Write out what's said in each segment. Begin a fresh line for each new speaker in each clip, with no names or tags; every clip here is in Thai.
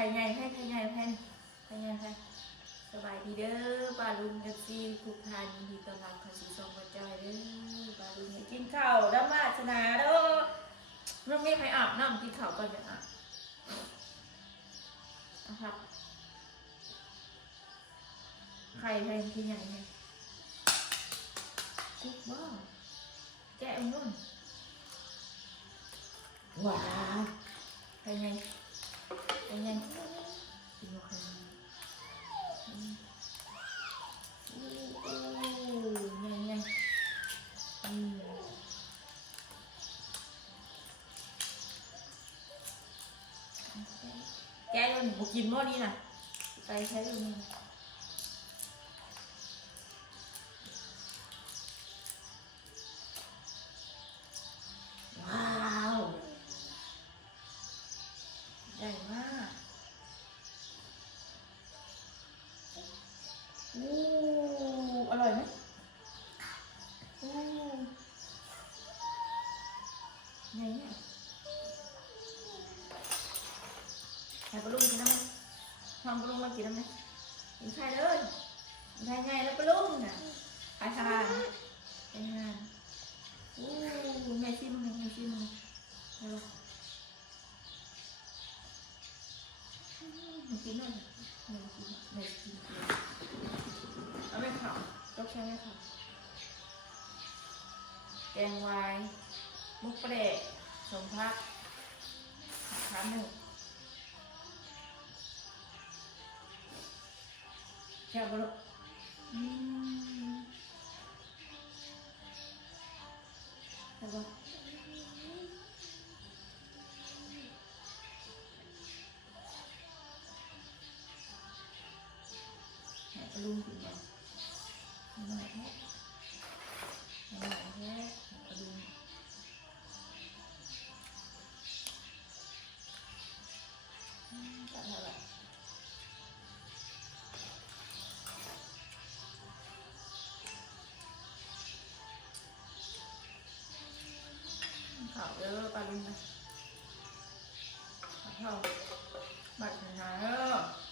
ข่ใหญ่ให้ไข่ใหญ่ให้ไข่ใหญ่ให้สบายดีเด้อบาลุนเอฟซีทุกท่านยินดีต้อนรับเข้าสู่ช่องกระจายเด้อบาลุนให้กินข้าวด้มาสนาเด้อมันไม่ใครอาบน้ำกินข้าวก่อนจะอาบนะครับไข่ให้ไข่ใหญ่ให้คุกบ้าแกะมันนู่น
ว้าว
ไข่ใหญ่ไข่ใหญ่กินบ่ไข่ใหญ่อืมอู้ใหญ่ใหญ่อืมแกะยังบุกิน หม้อนี้น่ะไปใช้ตรงนี้
ว้ำ
ปลาลุงมากินได้ไหมกินไข่เลยกินไข่ไงแล้วปลาลุงน่ะไข่ทานไข่ทานอู้แม่ชิมมึงแม่ชิมมึงเร็วมากินหน่อยแม่กินแม่กินเอาไม่ข่าวต้องใช้ไม่ข่าวแกงวายมุกเปรตสมพักครั้งหนึ่ง แค่บลุอืม เขาเด้อปลาลุงนะเขาบัดหาเด้อ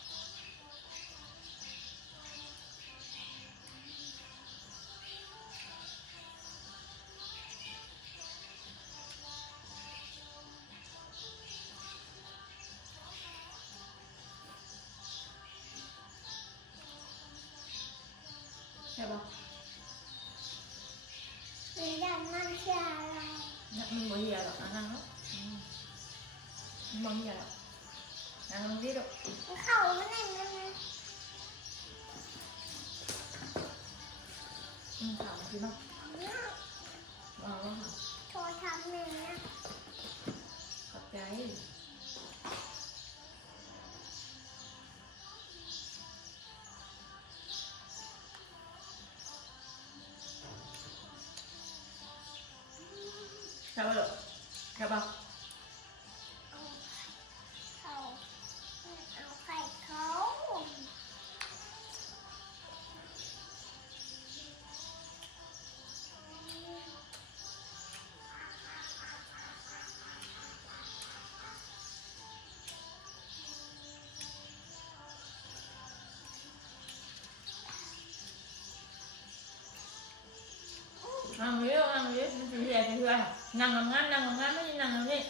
นั่ง
เยอะนั่งเยอะ
มันจะเรียนเพื่อนั่งงานนั่
งงานไม่ใช่นั่งนี่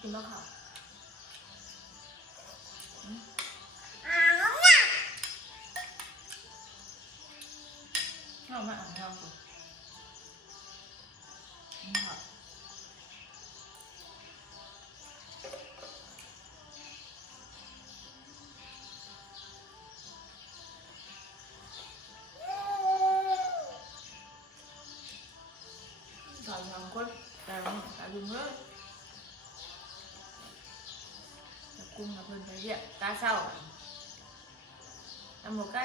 กินบ้างค่ะเอามาอ่านข้า
วก่
อน
ใส่ลุงเลยแต่กุ้งกับเพื่อนไปเรียกกาเศร้าแต่หมูกา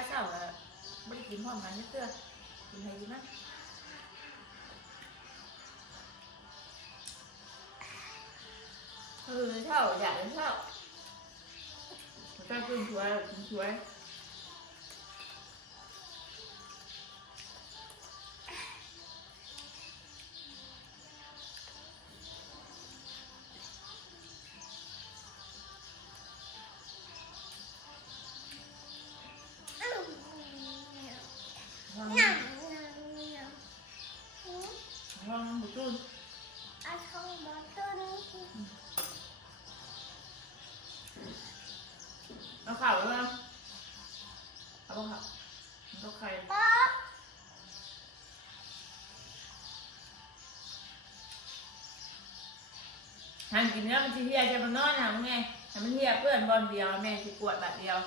ทานกินแล้วมันจะเฮียจะมันนอนหนังไงแต่มันเฮียเพื่อนบอลเดียวแม่จะปวดแบบเดียว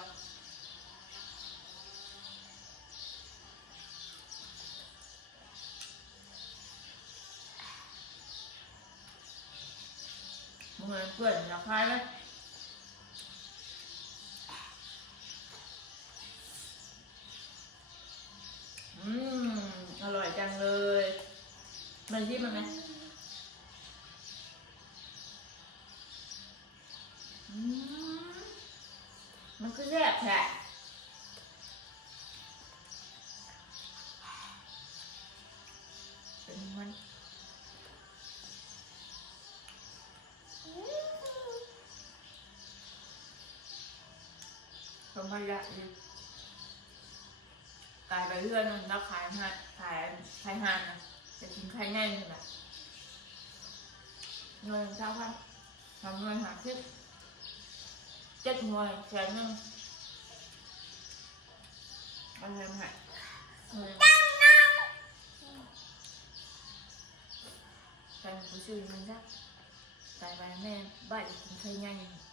มึงเพื่อนอยากพายไหมอืมอร่อยจังเลย มันชิมมันไหม อืมมันก็แซ่บแท้เป็นมัน
อืม
สมบัติดีกลายไปเรื่อยนึงแล้วขายฮะขายขายฮานนะจะกินไข่ง่ายนึงแบบเงินเช้าพันทำเงินหาชิปเจ็ดหน่วยแสนหนึ่งเอะไรมาเงิน
ตั้งน้
ใส่ผู้ชื่อมันจ้ะกลายไปแม่บ้านกินไข่ง่าย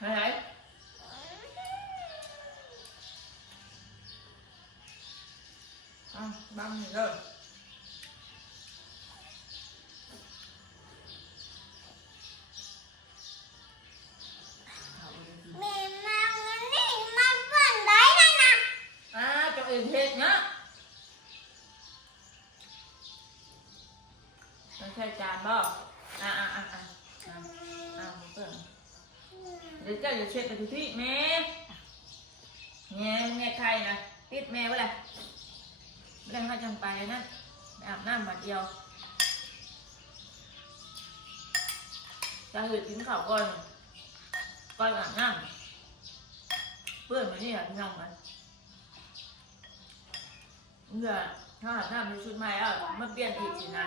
ไหนไหน อะบังนี่เลยเอาไปเลยำ
แม่มาเงินนี่มาเปิดได้นะนะ
อ่าจะอื่นเห็ดเนาะต้องใช้จานบ่อะอะอะอะอะอะเปิดเดี๋ยวเจ้าจะเช็ดไปทุกที่แม่แง่แง่ใครนะติดแม่ไว้เลยไม่ได้ให้จังไปนั่นไปอาบน้ำมาเดียวจะหืดกิน ข้าวก่อนก่อนอาบน้ำเปื้อนมานี่อะพี่น้องมันเมื่อถ้าอาบน้ำในชุดใหม่อะมาเปลี่ยนอีกสินะ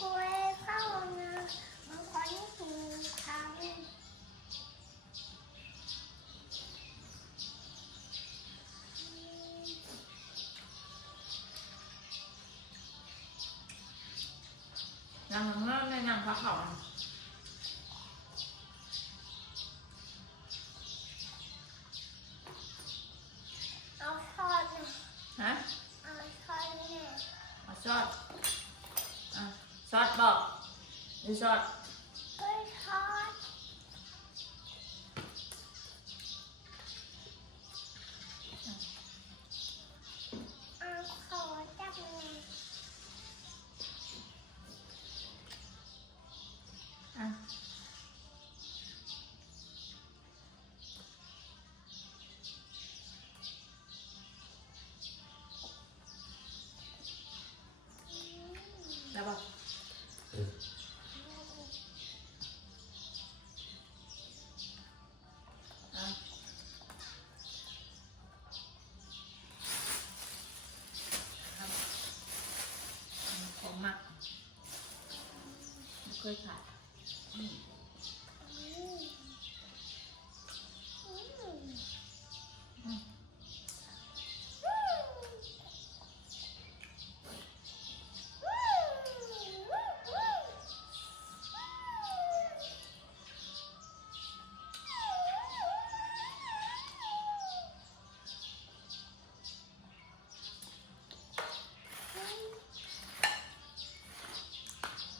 กูเข้านะมันขอนี่คือทาง
นั่งนั่งในนั่งพักเขาอะ
เอาทอดนะ
ฮะ
เอาทอดนี่นะ
เอาซอสอะซอสบอกดูซอส
ไปทอดเอาขอจับมือ
อะได้ปะอะครับของหมักไม่ เคยขาย
อืมอืมอืม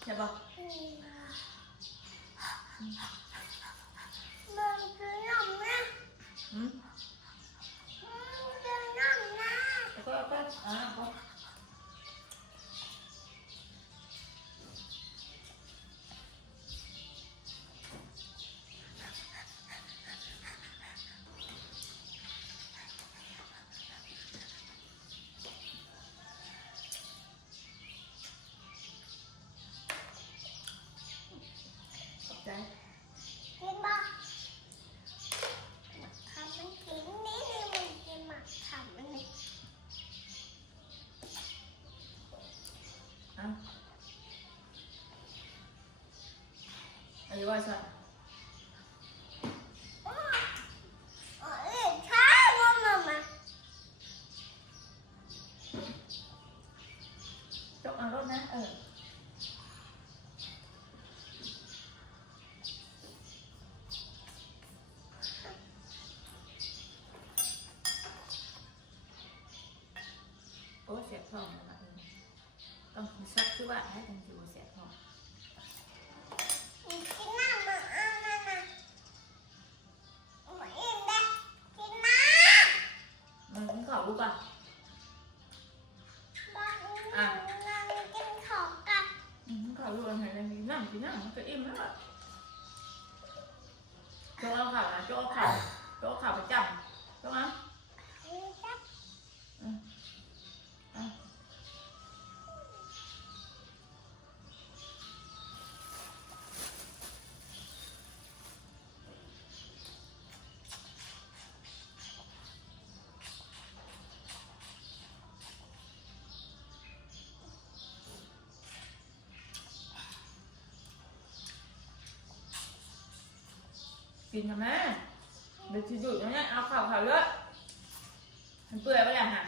ใช่ปะ
มันคือหนมนะ
อืม
มันคือหนมนะ
แล้วก็ก็อ่าก็ ขอบใจ อะ อันนี้ว่าสัตว์
เอ้ยช้า มั
นกิ
น
ข้าวลูกอะำ
บ้านนั่งนั่งกินของกัน
อืมข้าวลูกอะไรอะไรกินน้ำกินน้ำมันก็อิ่มแล้วอะโจ๊กเอาข่าวนะโจ๊กเอาข่าว กิ
น
ทำไมเดี๋ยวจะหยุดแล้วเนี่ยเอาข่าวข่าวเลือดมันเปื่อยไปแล้วฮะ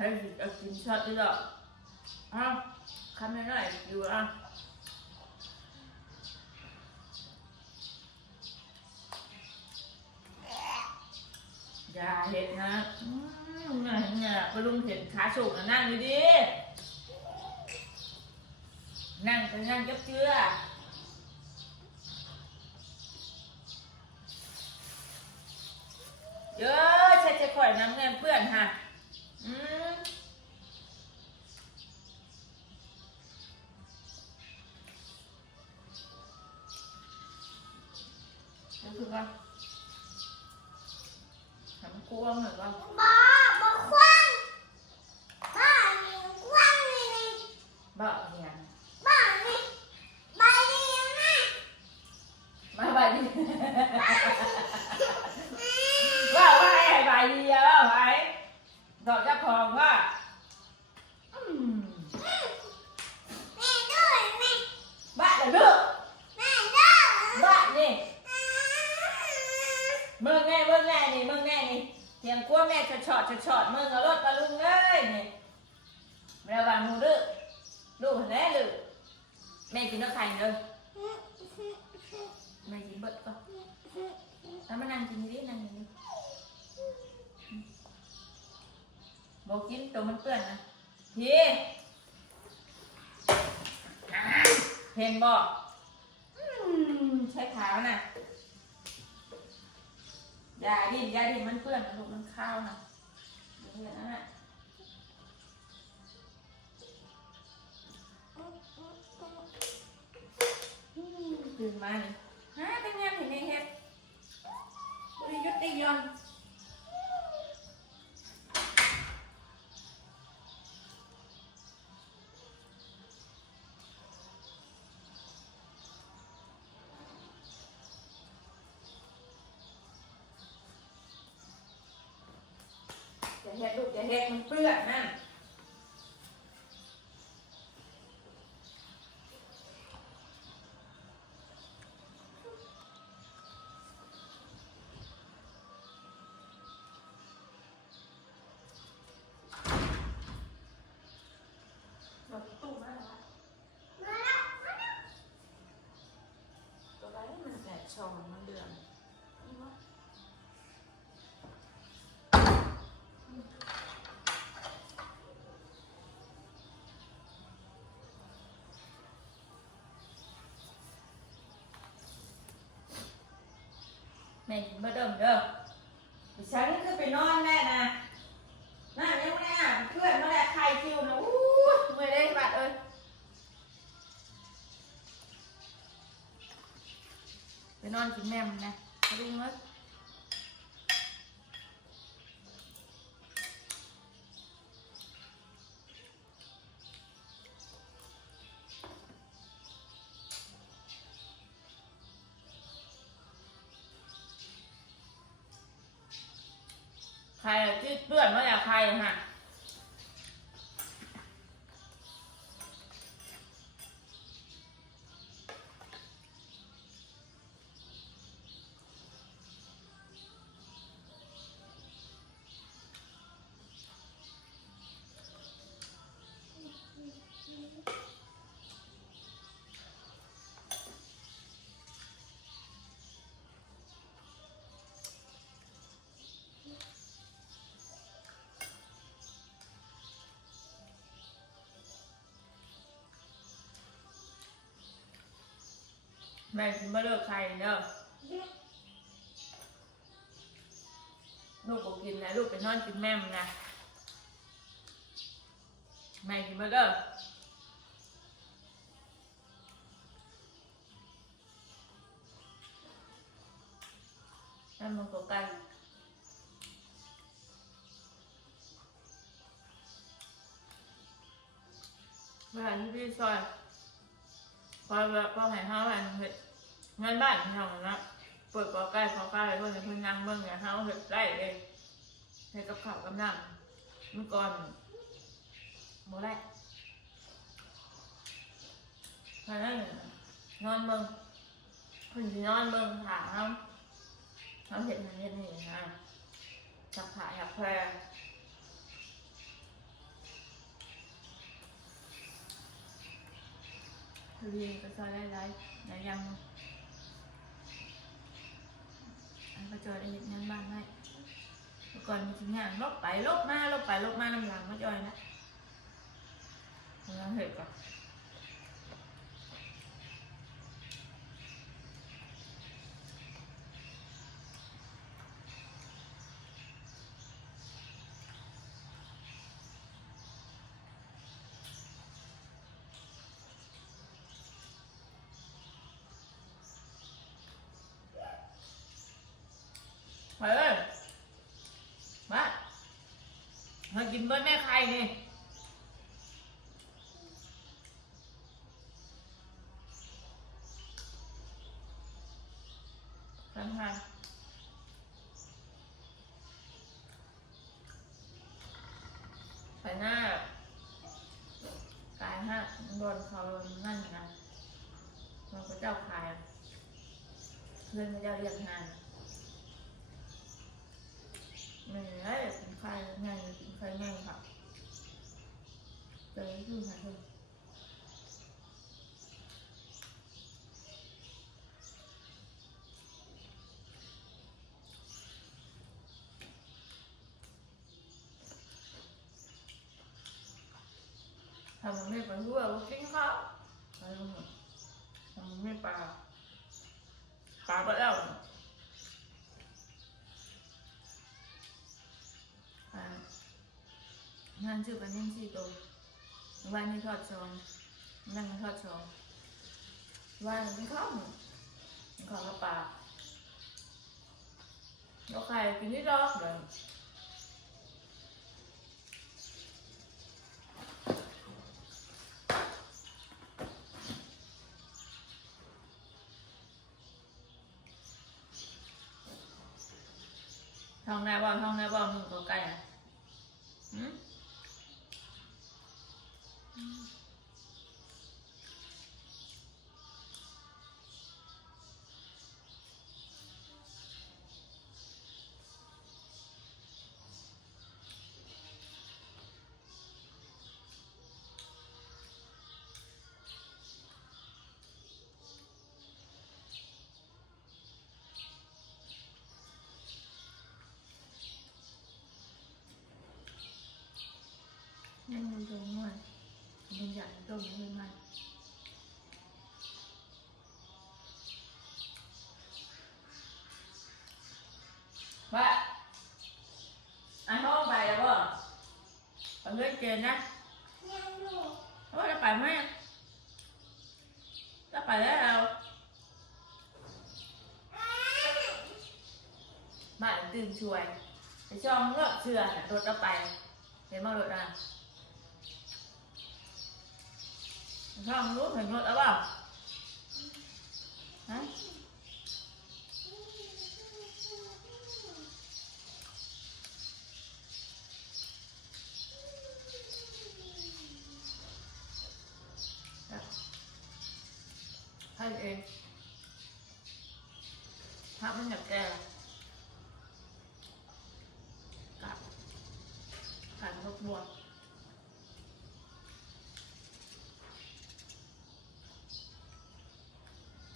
ให้เอากินช็อตดีหรออ้าวทำยังไงอยู่อะอย่าเห็ดนะเนี่ยเนี่ยไปลุงเห็นขาสูงนะนั่งดีๆนั่งไป
นั่ง
กับเจือ Ai. ตัวมันเปื้อนนะพี่เห็นบอกใช้เท้าน่ะอย่าดิอย่าดิมันเปื้อนนะลูกมันข้าวนะอย่างนั้นน่ะตื่นมานี่ฮะเป็นไงเห็นไงเฮ็ดบริยุทธ์ได้ยอนจะ เฮ็ดลูกมันเปื้อนนั่นรถตู้มาแล้ววะ
มาแล้วมาแล้ว
ตัวไรมันแดดช่องมันเดือนนี่วะ แม่กินมาเดิมเด้อดิฉันคือไปนอนแน่นะน่ายังไม่ได้อะเพื่อนมาแหละใครคิวนะอู้ไม่ได้บัดเอ้ยไปนอนกินแม่มนนะไปดูมั้ย ใครอะที่เพื่อนมาจากใครฮะ แม่กินมาเลิกใครเด้อลูกก็กินนะลูกไปนอนกินแม่มนะแม่กินมาเด้อนั่นมันก็ไกลเวลาที่พี่ซอย พอแบบพอหายห้าวันเห็ดงานบ้านที่ทำนะเปิดกอใกล้กอใกล้เพื่อนเพื่อนนั่งเบิ่งเนี่ยเฮาเห็ดไร่เองเห็ดกับข้าวกับน้ำเมื่อก่อนโมได้เพราะนั้นนอนเบิ่งเพิ่นสินอนเบิ่งถามเฮาเฮาเห็ดมันเห็ดนี่นะจับผาจับแพร เรียนก็ซอยได้ไรแต่ยังอันก็จอยได้เห็นงานบ้านได้เมื่อก่อนมีทีมงานลบไปลบมาลบไปลบมาน้ำหลังก็จอยนะเราเห็นก่อนไปเลยมา มากินเบิ้ลแม่ใครนี่สำคัญไปหน้ากายห้าโดนเขานั่นนะมันก็เจ้าขายเพื่อนพระเจ้าเรียกงาน thằng mình mê phải vừa có kính khó phải không ạ thằng mình mê bà bà bắt đầu อ่างานชื่อเป็นยังสี่ตัววันนี้ทอดชองนั่งทอดชองวันนี้ข้าวข้าวกระปาแล้วใครกินที่ดอกเลย ท้องนาบอลท้องนาบอลมึงตัวไก่อะ nhưng mình dùng ngoài. Mình dạy dùng người mày vậy anh không bài đâu không? bạn gái trên á ôi đã bài mấy đã bài đấy đâu bạn
tìm chuối để cho
ông lợn sườn đột đã bài. Để mau đột à? มเราไปแล้วเราบ้านตื่นช่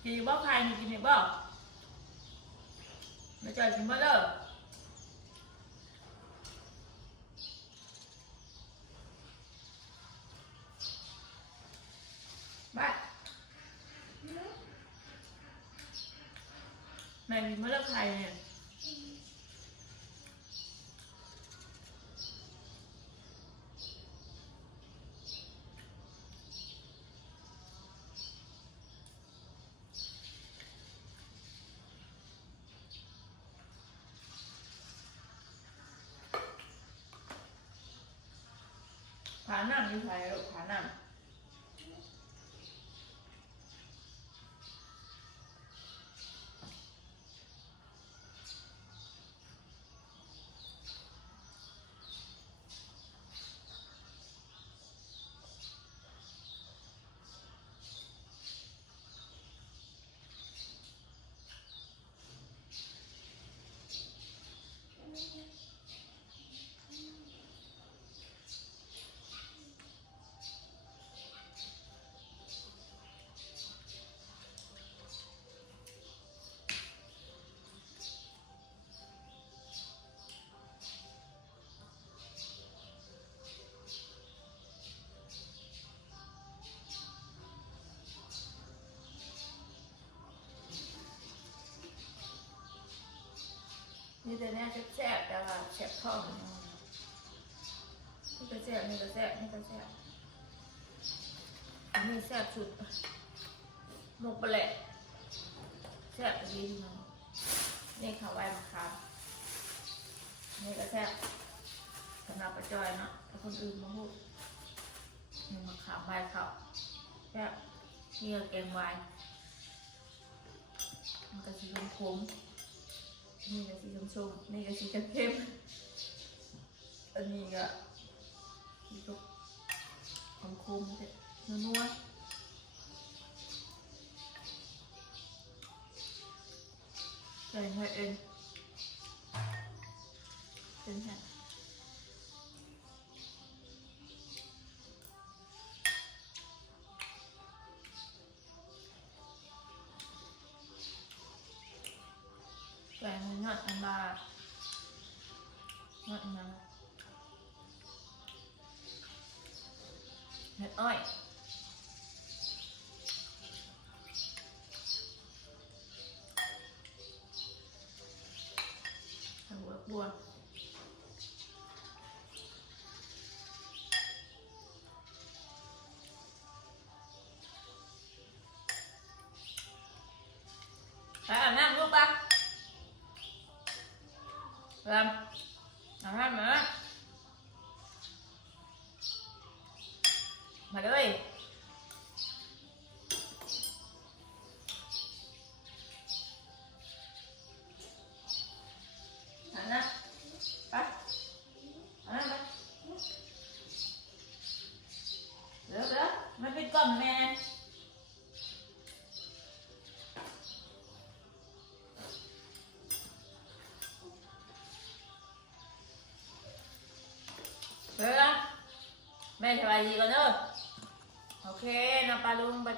ถ้ามันอยากแก่กลับขันรถบัวกินบ่ใครมีกินเห็บบ่ไม่จ่อยกินบ่เด้อบ้านแม่กินบ่เลิกใครเนี่ย ผาหนั งอยู่ไทยลูกผาหนังนี่แต่เนี่ยแซ่บแต่ว่าแซ่บท้องนี่ก็แซ่บนี่ก็แซ่บนี่ก็แซ่บอันนี้แซ่บสุดหมกปลาแหละแซ่บดีทีเนาะนี่ข้าวไว้มะขามนี่ก็แซ่บสำหรับประจอยเนาะแต่คนอื่นมาพูดนี่มะขามใบข้าวแซ่บนี่ก็แกงไวน์มันก็สีขม นี่ก็สีชมๆนี่ก็สีเข้มอันนี้ก็สีตกคมๆเด็ดนัวๆใส่ให้เองเป็นแค่ ให้ยอดอันบายอ ดอันนั้นเ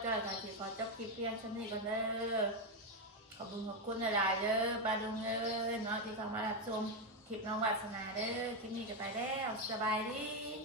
จ้อยค่ะสิขอจบคลิปเพียงเท่านี้ก่อนเด้อขอบคุณขอบคุณหลายๆเด้อปลาดุงเด้อเนาะที่เข้ามารับชมคลิปน้องวัสนาเด้อคลิปนี้ก็ไปแล้วสบายดี